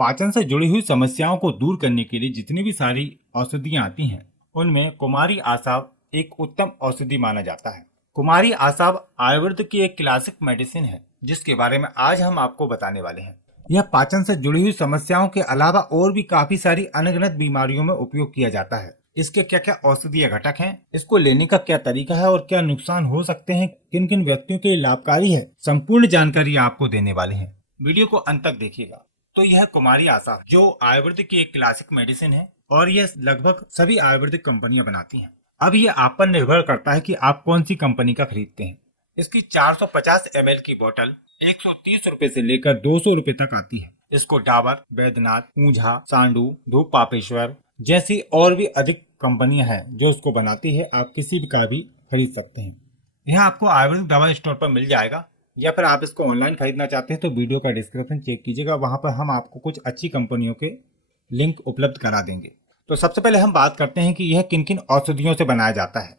पाचन से जुड़ी हुई समस्याओं को दूर करने के लिए जितनी भी सारी औषधियाँ आती हैं उनमें कुमारी आसाव एक उत्तम औषधि माना जाता है। कुमारी आसाव आयुर्वेद की एक क्लासिक मेडिसिन है जिसके बारे में आज हम आपको बताने वाले हैं। यह पाचन से जुड़ी हुई समस्याओं के अलावा और भी काफी सारी अनगिनत बीमारियों में उपयोग किया जाता है। इसके क्या क्या औषधीय घटक हैं, इसको लेने का क्या तरीका है और क्या नुकसान हो सकते हैं, किन किन व्यक्तियों के लिए लाभकारी है, संपूर्ण जानकारी आपको देने वाले हैं। वीडियो को अंत तक देखिएगा। तो यह कुमारी आसाव जो आयुर्वेदिक की एक क्लासिक मेडिसिन है और यह लगभग सभी आयुर्वेदिक कंपनियां बनाती हैं। अब ये आप पर निर्भर करता है कि आप कौन सी कंपनी का खरीदते हैं। इसकी 450 ml की बोतल 130 रुपए से लेकर 200 रुपए तक आती है। इसको डाबर, बैद्यनाथ, ऊंझा, सांडू, धूप पापेश्वर जैसी और भी अधिक कंपनियां हैं जो उसको बनाती है। आप किसी भी का भी खरीद सकते हैं। यह आपको आयुर्वेदिक दवा स्टोर पर मिल जाएगा या फिर आप इसको ऑनलाइन खरीदना चाहते हैं तो वीडियो का डिस्क्रिप्शन चेक कीजिएगा, वहां पर हम आपको कुछ अच्छी कंपनियों के लिंक उपलब्ध करा देंगे। तो सबसे पहले हम बात करते हैं कि यह किन किन औषधियों से बनाया जाता है।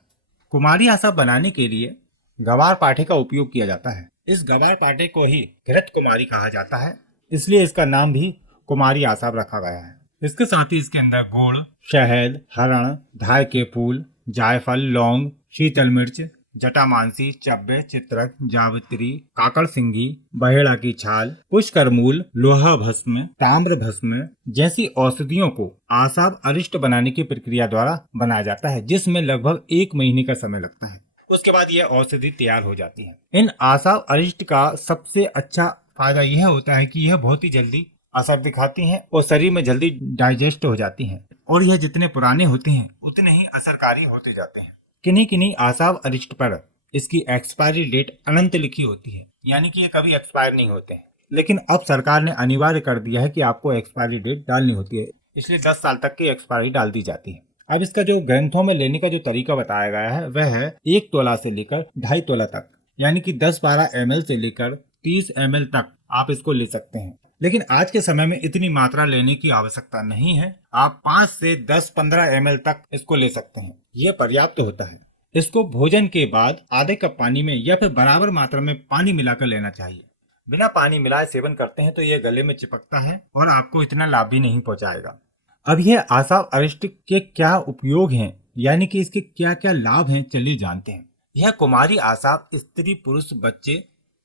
कुमारी आसाव बनाने के लिए गवार पाठे का उपयोग किया जाता है। इस गवार पाठे को ही घृत कुमारी कहा जाता है, इसलिए इसका नाम भी कुमारी आसाव रखा गया है। इसके साथ ही इसके अंदर गुड़, शहद, हरण, धाय के फूल, जायफल, लौंग, शीतल मिर्च, जटामांसी, चब्बे, चित्रक, जावित्री, काकड़ सिंगी, बहेड़ा की छाल, पुष्करमूल, लोहा भस्म, ताम्र भस्म जैसी औषधियों को आसाव अरिष्ट बनाने की प्रक्रिया द्वारा बनाया जाता है, जिसमें लगभग 1 महीने का समय लगता है। उसके बाद यह औषधि तैयार हो जाती है। इन आसाव अरिष्ट का सबसे अच्छा फायदा यह होता है कि यह बहुत ही जल्दी असर दिखाती हैं और शरीर में जल्दी डाइजेस्ट हो जाती हैं और यह जितने पुराने होते हैं उतने ही असरकारी होते जाते हैं। किन्हीं किन्हीं आसाव अरिष्ट पर इसकी एक्सपायरी डेट अनंत लिखी होती है, यानी कि ये कभी एक्सपायर नहीं होते हैं। लेकिन अब सरकार ने अनिवार्य कर दिया है कि आपको एक्सपायरी डेट डालनी होती है, इसलिए 10 साल तक की एक्सपायरी डाल दी जाती है। अब इसका जो ग्रंथों में लेने का जो तरीका बताया गया है वह है 1 तोला से लेकर 2.5 तोला तक, यानी कि 10-12 ml से लेकर 30 ml तक आप इसको ले सकते हैं। लेकिन आज के समय में इतनी मात्रा लेने की आवश्यकता नहीं है। आप 5 से 10-15 ml तक इसको ले सकते हैं, यह पर्याप्त होता है। इसको भोजन के बाद आधे कप पानी में या फिर बराबर मात्रा में पानी मिलाकर लेना चाहिए। बिना पानी मिलाए सेवन करते हैं तो यह गले में चिपकता है और आपको इतना लाभ भी नहीं पहुंचाएगा। अब यह आसाव अरिष्ट के क्या उपयोग हैं, यानी कि इसके क्या क्या लाभ हैं, चलिए जानते हैं। यह कुमारी आसाव स्त्री पुरुष बच्चे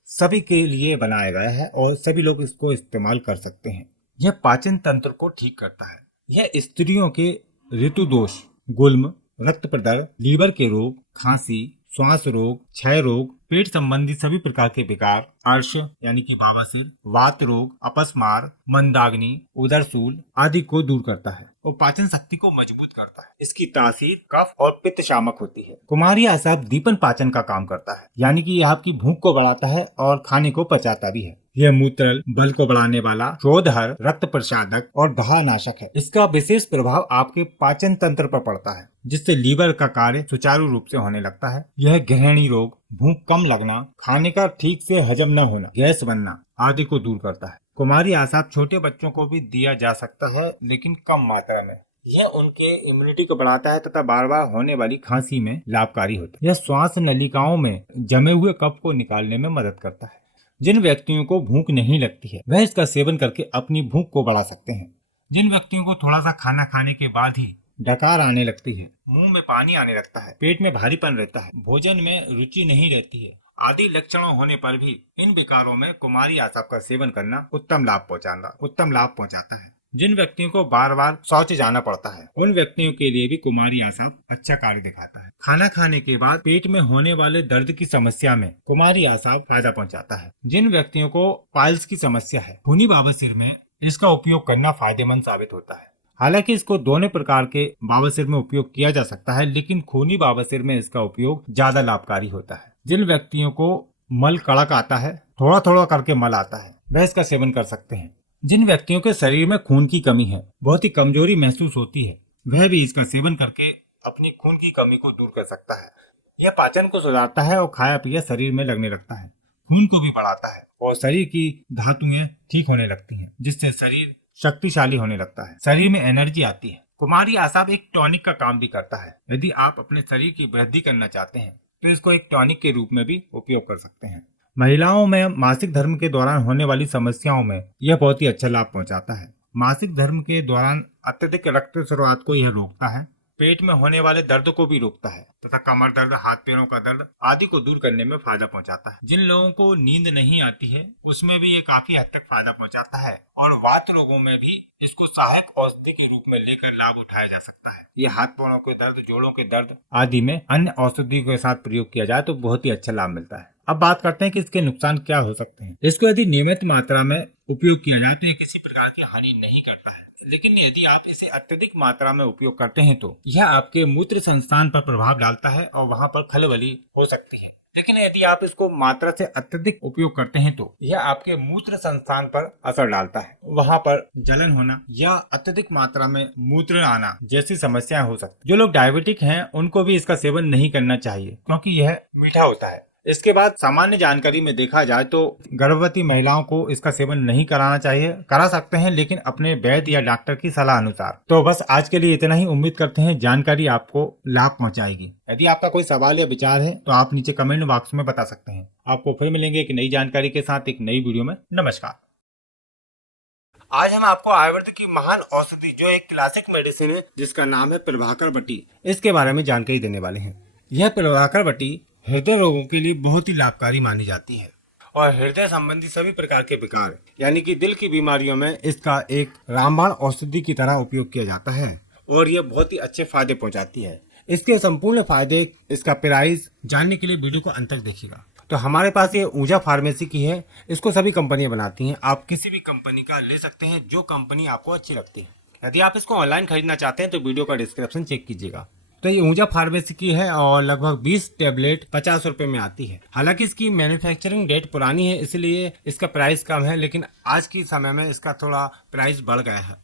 सभी के लिए बनाया गया है और सभी लोग इसको इस्तेमाल कर सकते हैं। यह पाचन तंत्र को ठीक करता है। यह स्त्रियों के ऋतु दोष, गुल्म, रक्त प्रदर, लीवर के रोग, खांसी, श्वास रोग, क्षय रोग, पेट संबंधी सभी प्रकार के विकार, अर्श यानी कि बवासीर, वात रोग, अपस्मार, मंदाग्नि, उदरसूल आदि को दूर करता है और पाचन शक्ति को मजबूत करता है। इसकी तासीर कफ और पित्त शामक होती है। कुमारी आसाव दीपन पाचन का काम करता है, यानी कि यह आपकी भूख को बढ़ाता है और खाने को पचाता भी है। यह मूत्रल, बल को बढ़ाने वाला, शोधहर, रक्त प्रसादक और घावनाशक है। इसका विशेष प्रभाव आपके पाचन तंत्र पर पड़ता है, जिससे लीवर का कार्य सुचारू रूप से होने लगता है। यह गृहिणी रोग, भूख कम लगना, खाने का ठीक से हजम न होना, गैस बनना आदि को दूर करता है। कुमारी आसाव छोटे बच्चों को भी दिया जा सकता है, लेकिन कम मात्रा में। यह उनके इम्यूनिटी को बढ़ाता है तथा बार बार होने वाली खांसी में लाभकारी होता है। यह श्वास नलिकाओं में जमे हुए कफ को निकालने में मदद करता है। जिन व्यक्तियों को भूख नहीं लगती है वह इसका सेवन करके अपनी भूख को बढ़ा सकते हैं। जिन व्यक्तियों को थोड़ा सा खाना खाने के बाद ही डकार आने लगती है, मुंह में पानी आने लगता है, पेट में भारीपन रहता है, भोजन में रुचि नहीं रहती है आदि लक्षणों होने पर भी इन विकारों में कुमारी आसाव का सेवन करना उत्तम लाभ पहुंचाता है। जिन व्यक्तियों को बार बार शौच जाना पड़ता है उन व्यक्तियों के लिए भी कुमारी आसाव अच्छा कार्य दिखाता है। खाना खाने के बाद पेट में होने वाले दर्द की समस्या में कुमारी आसाव फायदा पहुंचाता है। जिन व्यक्तियों को पाइल्स की समस्या है, खूनी बवासीर में इसका उपयोग करना फायदेमंद साबित होता है। हालांकि इसको दोनों प्रकार के बवासीर में उपयोग किया जा सकता है, लेकिन खूनी बवासीर में इसका उपयोग ज्यादा लाभकारी होता है। जिन व्यक्तियों को मल कड़क आता है, थोड़ा थोड़ा करके मल आता है, वह इसका सेवन कर सकते हैं। जिन व्यक्तियों के शरीर में खून की कमी है, बहुत ही कमजोरी महसूस होती है, वह भी इसका सेवन करके अपनी खून की कमी को दूर कर सकता है। यह पाचन को सुधारता है और खाया पिया शरीर में लगने लगता है, खून को भी बढ़ाता है और शरीर की धातुएं ठीक होने लगती हैं, जिससे शरीर शक्तिशाली होने लगता है, शरीर में एनर्जी आती है। कुमारी आसाव एक टॉनिक का काम भी करता है। यदि आप अपने शरीर की वृद्धि करना चाहते हैं तो इसको एक टॉनिक के रूप में भी उपयोग कर सकते हैं। महिलाओं में मासिक धर्म के दौरान होने वाली समस्याओं में यह बहुत ही अच्छा लाभ पहुंचाता है। मासिक धर्म के दौरान अत्यधिक रक्तस्राव को यह रोकता है, पेट में होने वाले दर्द को भी रोकता है तथा कमर दर्द, हाथ पैरों का दर्द आदि को दूर करने में फायदा पहुंचाता है। जिन लोगों को नींद नहीं आती है उसमें भी ये काफी हद तक फायदा पहुंचाता है और वात रोगों में भी इसको सहायक औषधि के रूप में लेकर लाभ उठाया जा सकता है। ये हाथ पैरों के दर्द, जोड़ों के दर्द आदि में अन्य औषधि के साथ प्रयोग किया जाए तो बहुत ही अच्छा लाभ मिलता है। अब बात करते हैं कि इसके नुकसान क्या हो सकते हैं। इसको यदि नियमित मात्रा में उपयोग किया जाए तो ये किसी प्रकार की हानि नहीं करता है, लेकिन यदि आप इसे अत्यधिक मात्रा में उपयोग करते हैं तो यह आपके मूत्र संस्थान पर प्रभाव डालता है और वहां पर खलबली हो सकती है। लेकिन यदि आप इसको मात्रा से अत्यधिक उपयोग करते हैं तो यह आपके मूत्र संस्थान पर असर डालता है, वहां पर जलन होना या अत्यधिक मात्रा में मूत्र आना जैसी समस्याएं हो सकती। जो लोग डायबिटिक हैं उनको भी इसका सेवन नहीं करना चाहिए क्योंकि यह मीठा होता है। इसके बाद सामान्य जानकारी में देखा जाए तो गर्भवती महिलाओं को इसका सेवन नहीं कराना चाहिए, करा सकते हैं लेकिन अपने वैद्य या डॉक्टर की सलाह अनुसार। तो बस आज के लिए इतना ही। उम्मीद करते हैं जानकारी आपको लाभ पहुंचाएगी। यदि आपका कोई सवाल या विचार है तो आप नीचे कमेंट बॉक्स में बता सकते हैं। आपको फिर मिलेंगे एक नई जानकारी के साथ एक नई वीडियो में। नमस्कार। आज हम आपको आयुर्वेद की महान औषधि जो एक क्लासिक मेडिसिन है जिसका नाम है प्रभाकर बटी, इसके बारे में जानकारी देने वाले हैं। यह प्रभाकर बटी हृदय रोगों के लिए बहुत ही लाभकारी मानी जाती है और हृदय संबंधी सभी प्रकार के विकार यानी कि दिल की बीमारियों में इसका एक रामबाण औषधि की तरह उपयोग किया जाता है और यह बहुत ही अच्छे फायदे पहुंचाती है। इसके संपूर्ण फायदे, इसका प्राइस जानने के लिए वीडियो को अंत तक देखिएगा। तो हमारे पास ये ऊर्जा फार्मेसी की है, इसको सभी कंपनियां बनाती हैं। आप किसी भी कंपनी का ले सकते हैं जो कंपनी आपको अच्छी लगती है। यदि आप इसको ऑनलाइन खरीदना चाहते हैं तो वीडियो का डिस्क्रिप्शन चेक कीजिएगा। तो ये ऊर्जा फार्मेसी की है और लगभग 20 टेबलेट 50 रुपए में आती है। हालांकि इसकी मैन्युफैक्चरिंग डेट पुरानी है इसलिए इसका प्राइस कम है, लेकिन आज के समय में इसका थोड़ा प्राइस बढ़ गया है।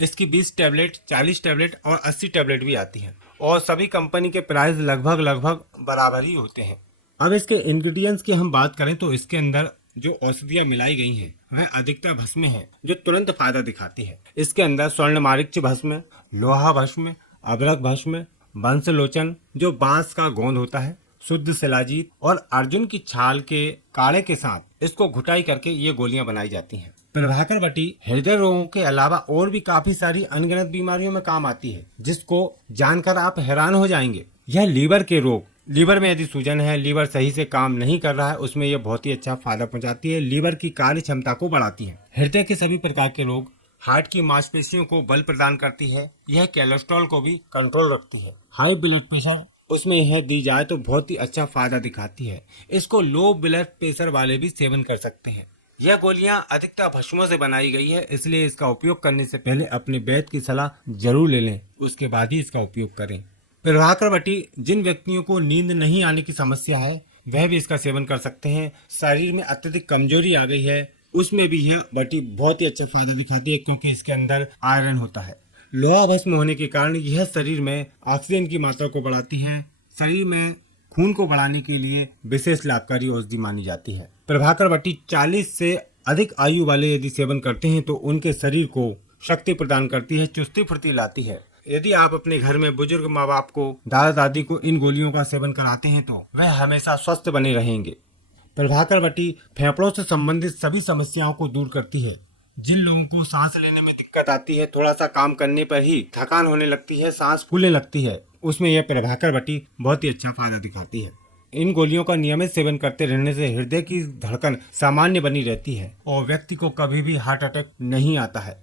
इसकी 20 टेबलेट, 40 टेबलेट और 80 टेबलेट भी आती है और सभी कंपनी के प्राइस लगभग बराबर ही होते हैं। अब इसके इंग्रेडिएंट्स की हम बात करें तो इसके अंदर जो औषधियाँ मिलाई गई है वह अधिकतर भस्म है जो तुरंत फायदा दिखाती है। इसके अंदर स्वर्ण मारीच भस्म, लोहा भस्म, अबरक भस्म, बंसलोचन जो बांस का गोंद होता है, शुद्ध शिलाजीत और अर्जुन की छाल के काढ़े के साथ इसको घुटाई करके ये गोलियां बनाई जाती हैं। प्रभाकर बटी हृदय रोगों के अलावा और भी काफी सारी अनगिनत बीमारियों में काम आती है जिसको जानकर आप हैरान हो जाएंगे। यह लीवर के रोग, लीवर में यदि सूजन है, लीवर सही से काम नहीं कर रहा है, उसमें यह बहुत ही अच्छा फायदा पहुंचाती है। लीवर की कार्य क्षमता को बढ़ाती है। हृदय के सभी प्रकार के रोग, हार्ट की मांसपेशियों को बल प्रदान करती है। यह कोलेस्ट्रॉल को भी कंट्रोल रखती है। हाई ब्लड प्रेशर उसमें यह दी जाए तो बहुत ही अच्छा फायदा दिखाती है। इसको लो ब्लड प्रेशर वाले भी सेवन कर सकते हैं। यह गोलियां अधिकतर भस्मों से बनाई गई है, इसलिए इसका उपयोग करने से पहले अपने वैद्य की सलाह जरूर ले लें, उसके बाद ही इसका उपयोग करें। प्रभाकर बटी जिन व्यक्तियों को नींद नहीं आने की समस्या है वह भी इसका सेवन कर सकते हैं। शरीर में अत्यधिक कमजोरी आ गई है उसमें भी यह बटी बहुत ही अच्छा फायदा दिखाती है क्योंकि इसके अंदर आयरन होता है। लोहा भस्म होने के कारण यह शरीर में ऑक्सीजन की मात्रा को बढ़ाती है। शरीर में खून को बढ़ाने के लिए विशेष लाभकारी औषधि मानी जाती है। प्रभाकर बटी 40 से अधिक आयु वाले यदि सेवन करते हैं तो उनके शरीर को शक्ति प्रदान करती है, चुस्ती फुर्ती लाती है। यदि आप अपने घर में बुजुर्ग माँ बाप को, दादा दादी को इन गोलियों का सेवन कराते हैं तो वह हमेशा स्वस्थ बने रहेंगे। प्रभाकर बटी फेफड़ों से संबंधित सभी समस्याओं को दूर करती है। जिन लोगों को सांस लेने में दिक्कत आती है, थोड़ा सा काम करने पर ही थकान होने लगती है, सांस फूलने लगती है, उसमें यह प्रभाकर बटी बहुत ही अच्छा फायदा दिखाती है। इन गोलियों का नियमित सेवन करते रहने से हृदय की धड़कन सामान्य बनी रहती है और व्यक्ति को कभी भी हार्ट अटैक नहीं आता है।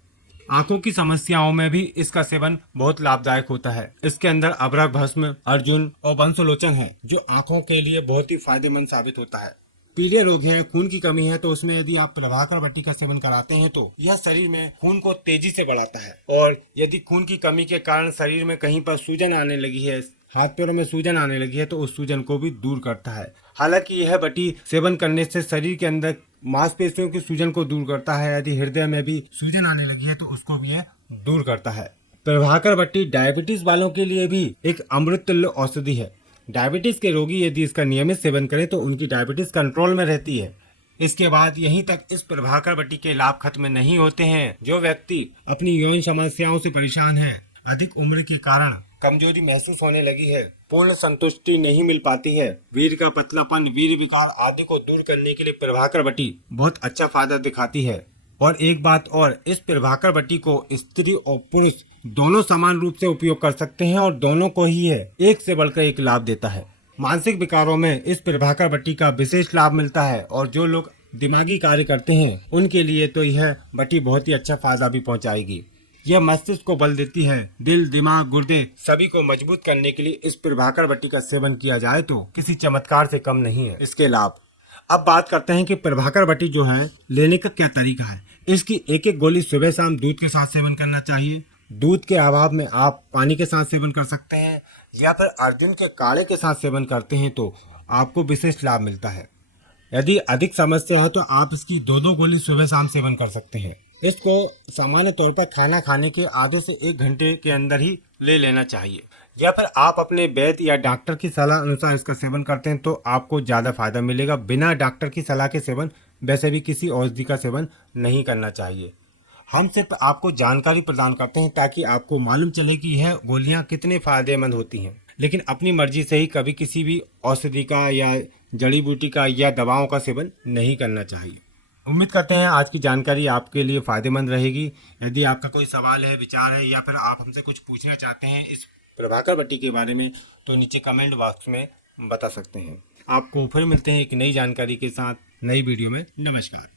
आंखों की समस्याओं में भी इसका सेवन बहुत लाभदायक होता है। इसके अंदर अबरक भस्म, अर्जुन और बंसलोचन है जो आंखों के लिए बहुत ही फायदेमंद साबित होता है। पीले रोग है, खून की कमी है तो उसमें यदि आप प्रभाकर बटी का सेवन कराते हैं तो यह शरीर में खून को तेजी से बढ़ाता है। और यदि खून की कमी के कारण शरीर में कहीं पर सूजन आने लगी है, हाथ पैरों में सूजन आने लगी है तो उस सूजन को भी दूर करता है। हालांकि यह बटी सेवन करने से शरीर के अंदर मांसपेशियों की सूजन को दूर करता है। यदि हृदय में भी सूजन आने लगी है तो उसको भी यह दूर करता है। प्रभाकर बटी डायबिटीज वालों के लिए भी एक अमृत तुल्य औषधि है। डायबिटीज के रोगी यदि इसका नियमित सेवन करें तो उनकी डायबिटीज कंट्रोल में रहती है। इसके बाद यहीं तक इस प्रभाकर बटी के लाभ खत्म नहीं होते हैं। जो व्यक्ति अपनी यौन समस्याओं से परेशान है, अधिक उम्र के कारण कमजोरी महसूस होने लगी है, पूर्ण संतुष्टि नहीं मिल पाती है, वीर का पतलापन, वीर विकार आदि को दूर करने के लिए प्रभाकर बटी बहुत अच्छा फायदा दिखाती है। और एक बात और, इस प्रभाकर बट्टी को स्त्री और पुरुष दोनों समान रूप से उपयोग कर सकते हैं और दोनों को ही है एक से बढ़कर एक लाभ देता है। मानसिक विकारों में इस प्रभाकर बट्टी का विशेष लाभ मिलता है और जो लोग दिमागी कार्य करते हैं उनके लिए तो यह बट्टी बहुत ही अच्छा फायदा भी पहुंचाएगी। यह मस्तिष्क को बल देती है। दिल, दिमाग, गुर्दे सभी को मजबूत करने के लिए इस प्रभाकर बट्टी का सेवन किया जाए तो किसी चमत्कार से कम नहीं है इसके लाभ। अब बात करते हैं कि प्रभाकर बट्टी जो है लेने का क्या तरीका है। इसकी एक एक गोली सुबह शाम दूध के साथ सेवन करना चाहिए। दूध के अभाव में आप पानी के साथ सेवन कर सकते हैं या फिर अर्जुन के काढ़े के साथ सेवन करते हैं तो आपको विशेष लाभ मिलता है। यदि अधिक समस्या है तो आप इसकी दो दो गोली सुबह शाम सेवन कर सकते हैं। इसको सामान्य तौर पर खाना खाने के आधे से 1 घंटे के अंदर ही ले लेना चाहिए या फिर आप अपने वैद्य या डॉक्टर की सलाह अनुसार इसका सेवन करते हैं तो आपको ज़्यादा फायदा मिलेगा। बिना डॉक्टर की सलाह के सेवन वैसे भी किसी औषधि का सेवन नहीं करना चाहिए। हम सिर्फ आपको जानकारी प्रदान करते हैं ताकि आपको मालूम चले कि यह गोलियां कितने फायदेमंद होती हैं, लेकिन अपनी मर्जी से ही कभी किसी भी औषधि का या जड़ी बूटी का या दवाओं का सेवन नहीं करना चाहिए। उम्मीद करते हैं आज की जानकारी आपके लिए फायदेमंद रहेगी। यदि आपका कोई सवाल है, विचार है या फिर आप हमसे कुछ पूछना चाहते हैं इस प्रभाकर बट्टी के बारे में तो नीचे कमेंट बॉक्स में बता सकते हैं। आपको फिर मिलते हैं एक नई जानकारी के साथ नई वीडियो में। नमस्कार।